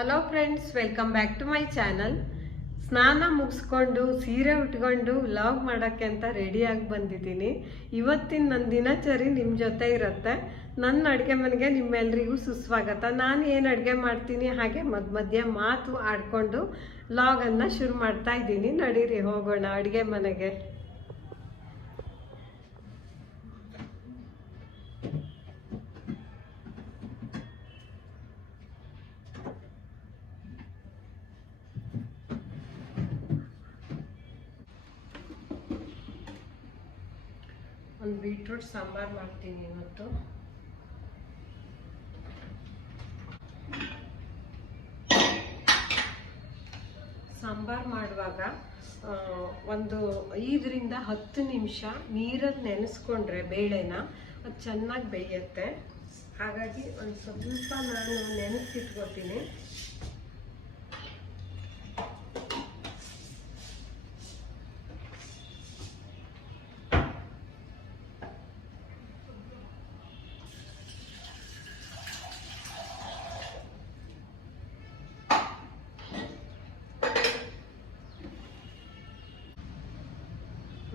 Hello friends, welcome back to my channel. ಸ್ನಾನ ಮುಗಿಸ್ಕೊಂಡು ಸೀರೆ ಉಟ್ಕೊಂಡು ವ್ಲಾಗ್ ಮಾಡೋಕ್ಕೆ ಅಂತ ರೆಡಿಯಾಗಿ ಬಂದಿದ್ದೀನಿ. ಇವತ್ತಿನ ನನ್ನ ದಿನಚರಿ ನಿಮ್ಮ ಜೊತೆ ಇರುತ್ತೆ. ನನ್ನ ಅಡುಗೆ ಮನೆಗೆ ನಿಮ್ಮೆಲ್ಲರಿಗೂ ಸುಸ್ವಾಗತ. ನಾನು ಏನು ಅಡುಗೆ ಮಾಡ್ತೀನಿ ಹಾಗೆ ಮಧ್ಯೆ ಮಾತು ಆಡ್ಕೊಂಡು ವ್ಲಾಗನ್ನು ಶುರು ಮಾಡ್ತಾ ಇದ್ದೀನಿ. ನಡೀರಿ ಹೋಗೋಣ ಅಡುಗೆ ಮನೆಗೆ. ಒಂದು ಬೀಟ್ರೂಟ್ ಸಾಂಬಾರು ಮಾಡ್ತೀನಿ ಇವತ್ತು. ಸಾಂಬಾರು ಮಾಡುವಾಗ ಒಂದು 5ರಿಂದ 10 ನಿಮಿಷ ನೀರಲ್ಲಿ ನೆನೆಸ್ಕೊಂಡ್ರೆ ಬೇಳೆನ ಅದು ಚೆನ್ನಾಗಿ ಬೇಯುತ್ತೆ. ಹಾಗಾಗಿ ಒಂದು ಸ್ವಲ್ಪ ನಾನು ನೆನೆಸಿಟ್ಕೋತೀನಿ.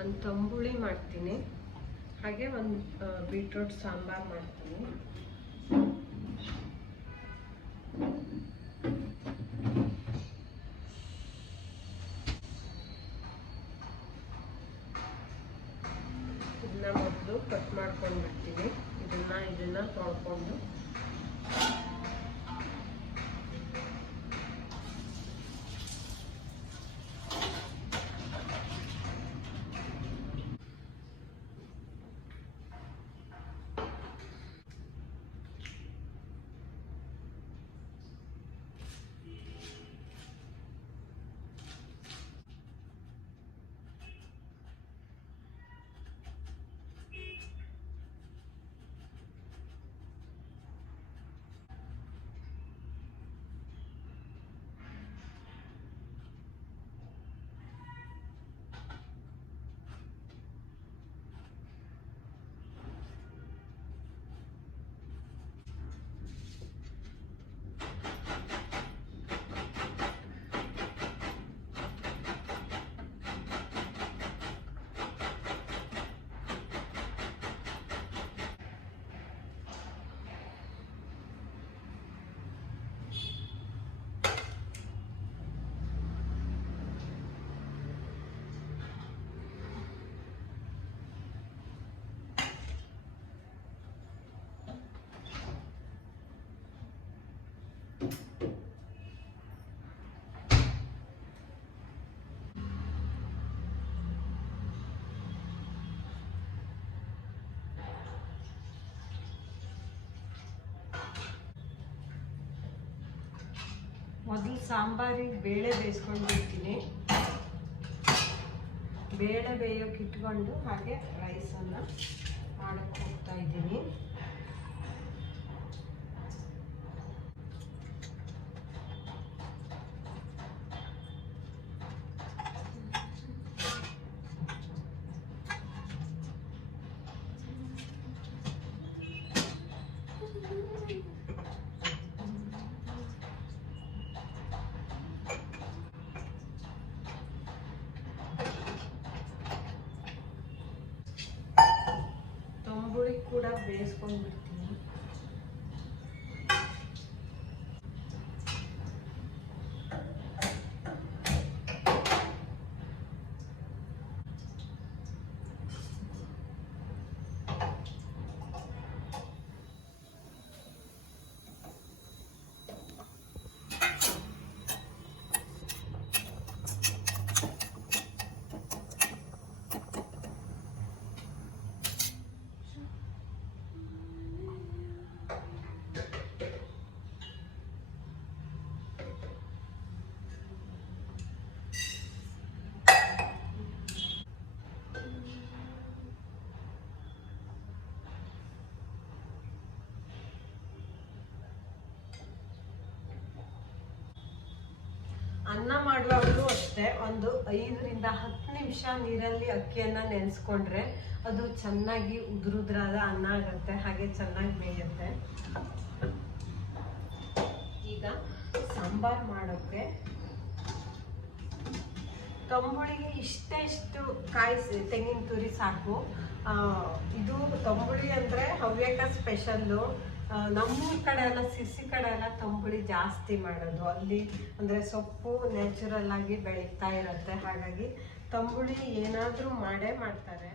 ಒಂದು ತಂಬುಳಿ ಮಾಡ್ತೀನಿ, ಹಾಗೆ ಒಂದು ಬೀಟ್ರೂಟ್ ಸಾಂಬಾರು ಮಾಡ್ತೀನಿ. ಇದನ್ನ ಮೊದಲು ಕಟ್ ಮಾಡ್ಕೊಂಡು ಬಿಡ್ತೀನಿ. ಇದನ್ನ ತೊಳ್ಕೊಂಡು ಮೊದಲು ಸಾಂಬಾರಿಗೆ ಬೇಳೆ ಬೇಯಿಸ್ಕೊಂಡಿರ್ತೀನಿ. ಬೇಳೆ ಬೇಯೋಕೆ ಇಟ್ಕೊಂಡು ಹಾಗೆ ರೈಸನ್ನು ಮಾಡಕ್ಕೆ ಹೋಗ್ತಾ ಇದ್ದೀನಿ. ಕೂಡ ಬೇಯಿಸ್ಕೊಂಡು ಬಿಡ್ತೀನಿ. ಅನ್ನ ಮಾಡುವಾಗಲೂ ಅಷ್ಟೇ ಒಂದು 5ರಿಂದ 10 ನಿಮಿಷ ನೀರಲ್ಲಿ ಅಕ್ಕಿಯನ್ನು ನೆನೆಸ್ಕೊಂಡ್ರೆ ಅದು ಚೆನ್ನಾಗಿ ಉದುರುದ್ರಾದ ಅನ್ನ ಆಗುತ್ತೆ, ಹಾಗೆ ಚೆನ್ನಾಗಿ ಬೇಯುತ್ತೆ. ಈಗ ಸಾಂಬಾರು ಸಾಂಬಾರ್ ಮಾಡೋಕ್ಕೆ ತಂಬುಳಿಗೆ ಇಷ್ಟು ಕಾಯಿ ತೆಂಗಿನ ತುರಿ ಸಾಕು. ಇದು ತಂಬುಳಿ ಅಂದರೆ ಹವ್ಯಕ ಸ್ಪೆಷಲ್ಲು. ನಮ್ಮೂರ ಕಡೆ ಎಲ್ಲ ಸಿರ್ಸಿ ಕಡೆ ಎಲ್ಲ ತಂಬುಳಿ ಜಾಸ್ತಿ ಮಾಡೋದು. ಅಲ್ಲಿ ಅಂದರೆ ಸೊಪ್ಪು ನ್ಯಾಚುರಲ್ ಆಗಿ ಬೆಳೀತಾ ಇರುತ್ತೆ, ಹಾಗಾಗಿ ತಂಬುಳಿ ಏನಾದರೂ ಮಾಡೇ ಮಾಡ್ತಾರೆ.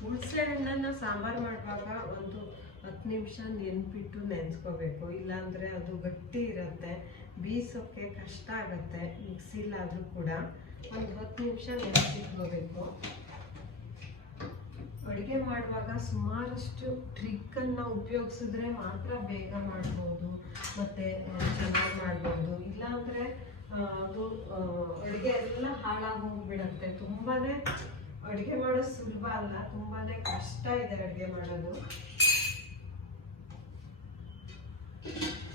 ಹುಣಸೆ ಹಣ್ಣನ್ನು ಸಾಂಬಾರು ಮಾಡುವಾಗ ಒಂದು 10 ನಿಮಿಷ ನೆನೆಸ್ಕೋಬೇಕು, ಇಲ್ಲಾಂದರೆ ಅದು ಗಟ್ಟಿ ಇರುತ್ತೆ, ಬೀಸೋಕ್ಕೆ ಕಷ್ಟ ಆಗುತ್ತೆ. ಮಿಕ್ಸಿಲಾದರೂ ಕೂಡ ಒಂದು 10 ನಿಮಿಷ ನೆನೆಸಿಟ್ಕೋಬೇಕು. ಅಡುಗೆ ಮಾಡುವಾಗ ಸುಮಾರಷ್ಟು ಟ್ರಿಕ್ಕನ್ನು ಉಪಯೋಗಿಸಿದ್ರೆ ಮಾತ್ರ ಬೇಗ ಮಾಡ್ಬೋದು ಮತ್ತು ಚೆನ್ನಾಗಿ ಮಾಡ್ಬೋದು. ಇಲ್ಲಾಂದರೆ ಅದು ಅಡುಗೆ ಎಲ್ಲ ಹಾಳಾಗೋಗ್ಬಿಡುತ್ತೆ. ತುಂಬಾ ಅಡುಗೆ ಮಾಡೋದು ಸುಲಭ ಅಲ್ಲ, ತುಂಬಾ ಕಷ್ಟ ಇದೆ ಅಡುಗೆ ಮಾಡೋದು.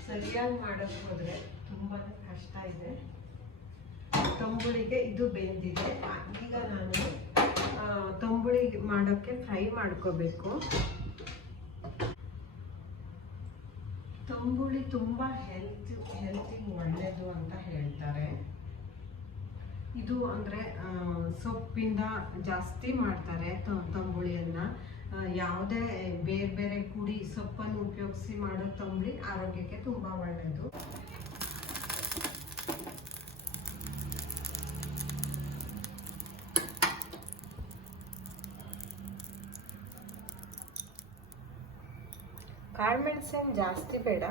ಸರಿಯಾಗಿ ಮಾಡೋಕ್ಕೆ ಹೋದರೆ ತುಂಬಾ ಕಷ್ಟ ಇದೆ. ತಂಬುಳಿಗೆ ಇದು ಬೆಂದಿದೆ. ಈಗ ನಾನು ತಂಬುಳಿ ಮಾಡೋಕ್ಕೆ ಫ್ರೈ ಮಾಡ್ಕೋಬೇಕು. ತಂಬುಳಿ ತುಂಬ ಹೆಲ್ತಿಗೆ ಒಳ್ಳೆಯದು ಅಂತ ಹೇಳ್ತಾರೆ. ಇದು ಅಂದರೆ ಸೊಪ್ಪಿಂದ ಜಾಸ್ತಿ ಮಾಡ್ತಾರೆ ತಂಬುಳಿಯನ್ನು. ಯಾವುದೇ ಬೇರೆ ಬೇರೆ ಪುಡಿ ಸೊಪ್ಪನ್ನು ಉಪಯೋಗಿಸಿ ಮಾಡೋ ತಂಬುಳಿ ಆರೋಗ್ಯಕ್ಕೆ ತುಂಬ ಒಳ್ಳೆಯದು. ಕಾಳುಮೆಣಸೇನು ಜಾಸ್ತಿ ಬೇಡ,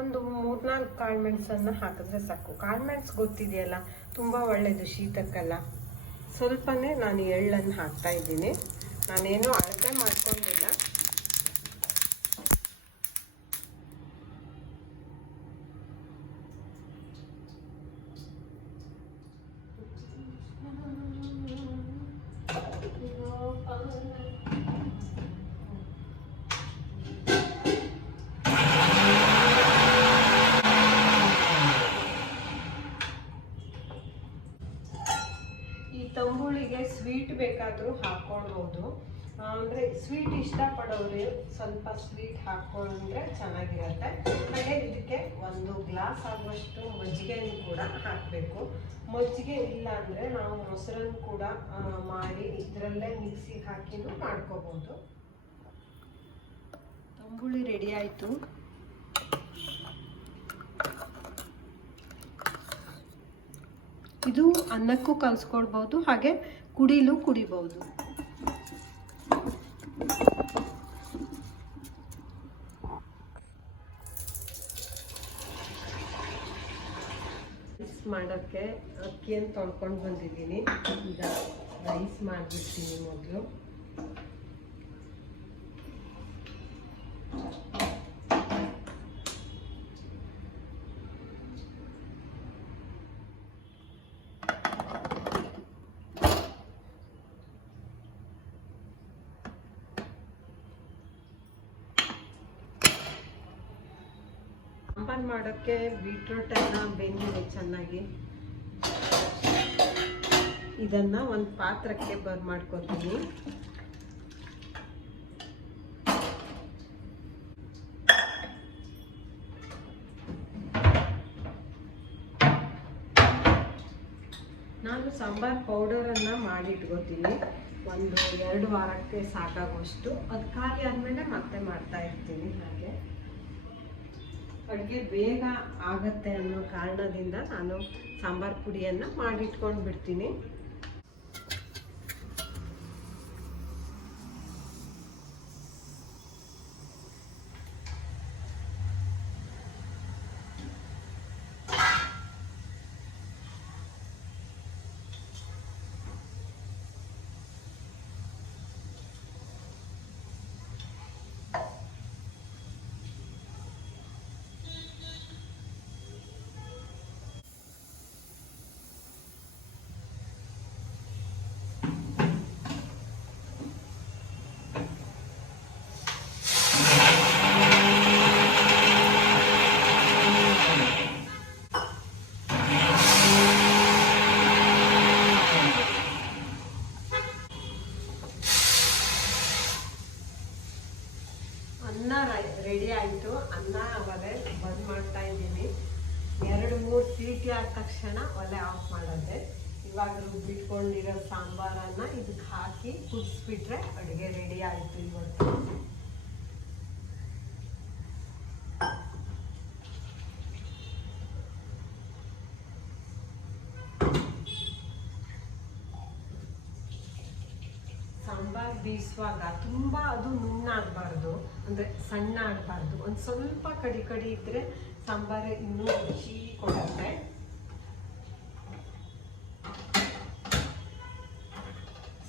ಒಂದು 3-4 ಕಾಳುಮೆಣಸನ್ನು ಹಾಕಿದ್ರೆ ಸಾಕು. ಕಾಳುಮೆಣಸು ಗೊತ್ತಿದೆಯಲ್ಲ, ತುಂಬ ಒಳ್ಳೆಯದು ಶೀತಕ್ಕೆಲ್ಲ. ಸ್ವಲ್ಪನೇ ನಾನು ಎಳ್ಳನ್ನು ಹಾಕ್ತಾ ಇದ್ದೀನಿ. ನಾನೇನು ಅಳತೆ ಮಾಡ್ಕೊಂಡಿಲ್ಲ. ತಂಬುಳಿಗೆ ಸ್ವೀಟ್ ಬೇಕಾದರೂ ಹಾಕ್ಕೊಳ್ಬೋದು. ಅಂದರೆ ಸ್ವೀಟ್ ಇಷ್ಟಪಡೋರು ಸ್ವಲ್ಪ ಸ್ವೀಟ್ ಹಾಕ್ಕೊಂಡ್ರೆ ಚೆನ್ನಾಗಿರುತ್ತೆ. ಹಾಗೆ ಇದಕ್ಕೆ 1 ಗ್ಲಾಸ್ ಆಗುವಷ್ಟು ಮಜ್ಜಿಗೆಯನ್ನು ಕೂಡ ಹಾಕಬೇಕು. ಮಜ್ಜಿಗೆ ಇಲ್ಲ ಅಂದರೆ ನಾವು ಮೊಸರನ್ನು ಕೂಡ ಮಾಡಿ ಇದರಲ್ಲೇ ಮಿಕ್ಸಿಗೆ ಹಾಕಿನೂ ಮಾಡ್ಕೋಬೋದು. ತಂಬುಳಿ ರೆಡಿ ಆಯಿತು. ಇದು ಅನ್ನಕ್ಕೂ ಕಲಿಸ್ಕೊಡ್ಬೋದು, ಹಾಗೆ ಕುಡಿಬೋದು. ರೈಸ್ ಮಾಡೋಕ್ಕೆ ಅಕ್ಕಿಯನ್ನು ತೊಳ್ಕೊಂಡು ಬಂದಿದ್ದೀನಿ. ಈಗ ರೈಸ್ ಮಾಡಿಬಿಡ್ತೀನಿ ಮೊದಲು. ಸಾಂಬಾರು ಮಾಡೋಕ್ಕೆ ಬೀಟ್ರೂಟ್ ಎಲ್ಲ ಬೆಂದಿದೆ ಚೆನ್ನಾಗಿ. ಇದನ್ನು ಒಂದು ಪಾತ್ರಕ್ಕೆ ಮಾಡ್ಕೊತೀನಿ. ನಾನು ಸಾಂಬಾರು ಪೌಡರನ್ನು ಮಾಡಿಟ್ಕೋತೀನಿ. 1-2 ವಾರಕ್ಕೆ ಸಾಕಾಗುವಷ್ಟು. ಅದು ಖಾಲಿ ಆದಮೇಲೆ ಮತ್ತೆ ಮಾಡ್ತಾ ಇರ್ತೀನಿ. ಹಾಗೆ ಅಡುಗೆ ಬೇಗ ಆಗತ್ತೆ ಅನ್ನೋ ಕಾರಣದಿಂದ ನಾನು ಸಾಂಬಾರು ಪುಡಿಯನ್ನು ಮಾಡಿಟ್ಕೊಂಡು ಬಿಡ್ತೀನಿ. ಅನ್ನ ರೆಡಿ ಆಯಿತು. ಅನ್ನ ಒಲೆ ಬಂದ್ ಮಾಡ್ತಾ ಇದ್ದೀನಿ. 2-3 ಸೀಟಿ ಆದ ತಕ್ಷಣ ಒಲೆ ಆಫ್ ಮಾಡೋದೆ. ಇವಾಗ ರುಬ್ಬಿಟ್ಕೊಂಡಿರೋ ಸಾಂಬಾರನ್ನ ಇದಕ್ಕೆ ಹಾಕಿ ಕುದಿಸ್ಬಿಟ್ರೆ ಅಡುಗೆ ರೆಡಿ ಆಯಿತು ಇವತ್ತು. ಸಾಂಬಾರು ಬೇಯಿಸುವಾಗ ತುಂಬ ಅದು ನುಣ್ಣಾಗಬಾರ್ದು, ಅಂದರೆ ಸಣ್ಣ ಆಗಬಾರ್ದು. ಒಂದು ಸ್ವಲ್ಪ ಕಡಿ ಕಡಿ ಇದ್ದರೆ ಸಾಂಬಾರು ಇನ್ನೂ ರುಚಿ ಕೊಡುತ್ತೆ.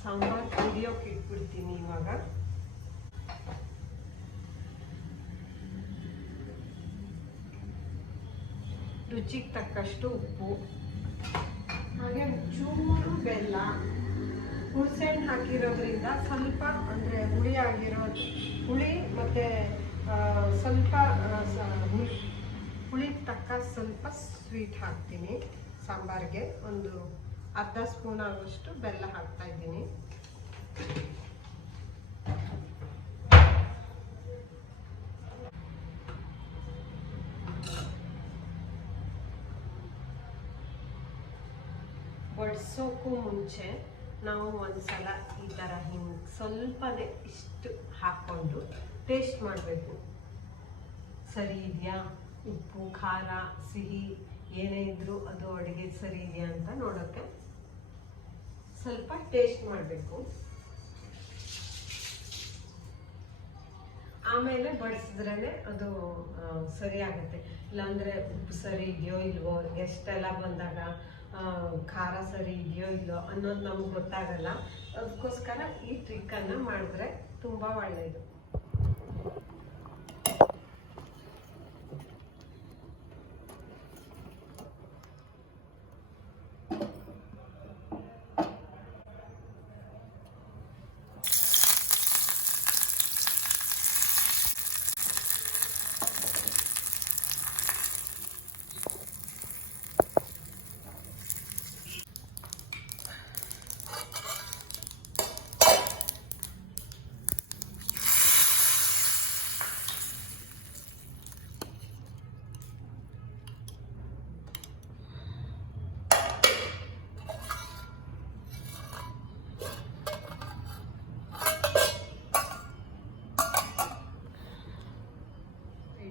ಸಾಂಬಾರು ಕುದಿಯೋಕೆ ಇಟ್ಬಿಡ್ತೀನಿ ಇವಾಗ. ರುಚಿಗೆ ತಕ್ಕಷ್ಟು ಉಪ್ಪು, ಹಾಗೆ ಚೂರು ಬೆಲ್ಲ. ಹುಣಸೆಹಣ್ಣು ಹಾಕಿರೋದ್ರಿಂದ ಸ್ವಲ್ಪ ಅಂದರೆ ಹುಳಿ ಆಗಿರೋದು, ಹುಳಿ ಮತ್ತು ಸ್ವಲ್ಪ ಹುಳಿ ತಕ್ಕ ಸ್ವಲ್ಪ ಸ್ವೀಟ್ ಹಾಕ್ತೀನಿ ಸಾಂಬಾರಿಗೆ. ಒಂದು ಅರ್ಧ ಸ್ಪೂನ್ ಆಗುವಷ್ಟು ಬೆಲ್ಲ ಹಾಕ್ತಾ ಇದ್ದೀನಿ. ಬಡಿಸೋಕ್ಕೂ ಮುಂಚೆ ನಾವು ಒಂದ್ಸಲ ಈ ಥರ ಹಿಂಗೆ ಸ್ವಲ್ಪನೇ ಇಷ್ಟು ಹಾಕ್ಕೊಂಡು ಟೇಸ್ಟ್ ಮಾಡಬೇಕು. ಸರಿ ಇದೆಯಾ, ಉಪ್ಪು ಖಾರ ಸಿಹಿ ಏನೇ ಇದ್ರೂ ಅದು ಅಡುಗೆ ಸರಿ ಇದೆಯಾ ಅಂತ ನೋಡೋಕ್ಕೆ ಸ್ವಲ್ಪ ಟೇಸ್ಟ್ ಮಾಡಬೇಕು. ಆಮೇಲೆ ಬಡಿಸಿದ್ರೇ ಅದು ಸರಿ ಆಗುತ್ತೆ. ಇಲ್ಲಾಂದರೆ ಉಪ್ಪು ಸರಿ ಇದೆಯೋ ಇಲ್ವೋ, ಎಷ್ಟೆಲ್ಲ ಬಂದಾಗ ಖಾರ ಸರಿ ಇದೆಯೋ ಇಲ್ಲೋ ಅನ್ನೋದು ನಮ್ಗೆ ಗೊತ್ತಾಗಲ್ಲ. ಅದಕ್ಕೋಸ್ಕರ ಈ ಟ್ರಿಕ್ಕನ್ನು ಮಾಡಿದ್ರೆ ತುಂಬ ಒಳ್ಳೆಯದು.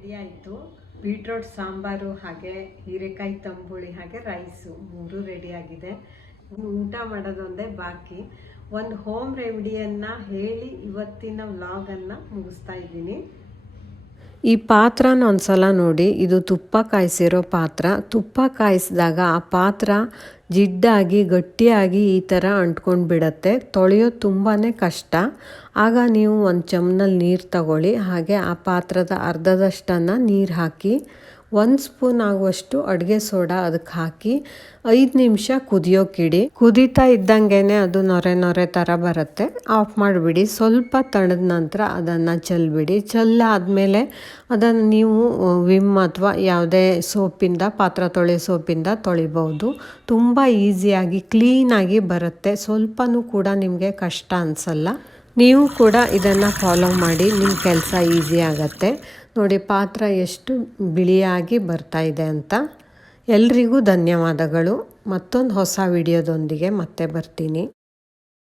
ರೆಡಿ ಆಯಿತು. ಬೀಟ್ರೋಟ್ ಸಾಂಬಾರು ಹಾಗೆ ಹೀರೆಕಾಯಿ ತಂಬುಳಿ ಹಾಗೆ ರೈಸು 3 ರೆಡಿಯಾಗಿದೆ. ಊಟ ಮಾಡೋದೊಂದೇ ಬಾಕಿ. ಒಂದು ಹೋಮ್ ರೆಮಿಡಿಯನ್ನು ಹೇಳಿ ಇವತ್ತಿನ ವ್ಲಾಗನ್ನು ಮುಗಿಸ್ತಾ ಇದ್ದೀನಿ. ಈ ಪಾತ್ರನ ಒಂದ್ಸಲ ನೋಡಿ. ಇದು ತುಪ್ಪ ಕಾಯಿಸಿರೋ ಪಾತ್ರ. ತುಪ್ಪ ಕಾಯಿಸಿದಾಗ ಆ ಪಾತ್ರ ಜಿಡ್ಡಾಗಿ ಗಟ್ಟಿಯಾಗಿ ಈ ಥರ ಅಂಟ್ಕೊಂಡು ಬಿಡತ್ತೆ. ತೊಳೆಯೋದು ತುಂಬಾ ಕಷ್ಟ. ಆಗ ನೀವು ಒಂದು ಚಮ್ನಲ್ಲಿ ನೀರು ತಗೊಳ್ಳಿ. ಹಾಗೆ ಆ ಪಾತ್ರದ ಅರ್ಧದಷ್ಟನ್ನು ನೀರು ಹಾಕಿ 1 ಸ್ಪೂನ್ ಆಗುವಷ್ಟು ಅಡುಗೆ ಸೋಡಾ ಅದಕ್ಕೆ ಹಾಕಿ 5 ನಿಮಿಷ ಕುದಿಯೋಕ್ಕಿಡಿ. ಕುದೀತಾ ಇದ್ದಂಗೆ ಅದು ನೊರೆ ನೊರೆ ಥರ ಬರುತ್ತೆ. ಆಫ್ ಮಾಡಿಬಿಡಿ. ಸ್ವಲ್ಪ ತಣ್ಣದ ನಂತರ ಅದನ್ನು ಚೆಲ್ಬಿಡಿ. ಚೆಲ್ಲಾದಮೇಲೆ ಅದನ್ನು ನೀವು ವಿಮ್ ಅಥವಾ ಯಾವುದೇ ಸೋಪಿಂದ, ಪಾತ್ರ ತೊಳೆ ಸೋಪಿಂದ ತೊಳಿಬೋದು. ತುಂಬ ಈಸಿಯಾಗಿ ಕ್ಲೀನಾಗಿ ಬರುತ್ತೆ. ಸ್ವಲ್ಪನೂ ಕೂಡ ನಿಮಗೆ ಕಷ್ಟ ಅನಿಸಲ್ಲ. ನೀವು ಕೂಡ ಇದನ್ನು ಫಾಲೋ ಮಾಡಿ, ನಿಮ್ಮ ಕೆಲಸ ಈಸಿ ಆಗುತ್ತೆ. ನೋಡಿ ಪಾತ್ರ ಎಷ್ಟು ಬಿಳಿಯಾಗಿ ಬರ್ತಾ ಇದೆ ಅಂತ. ಎಲ್ರಿಗೂ ಧನ್ಯವಾದಗಳು. ಮತ್ತೊಂದು ಹೊಸ ವಿಡಿಯೋದೊಂದಿಗೆ ಮತ್ತೆ ಬರ್ತೀನಿ.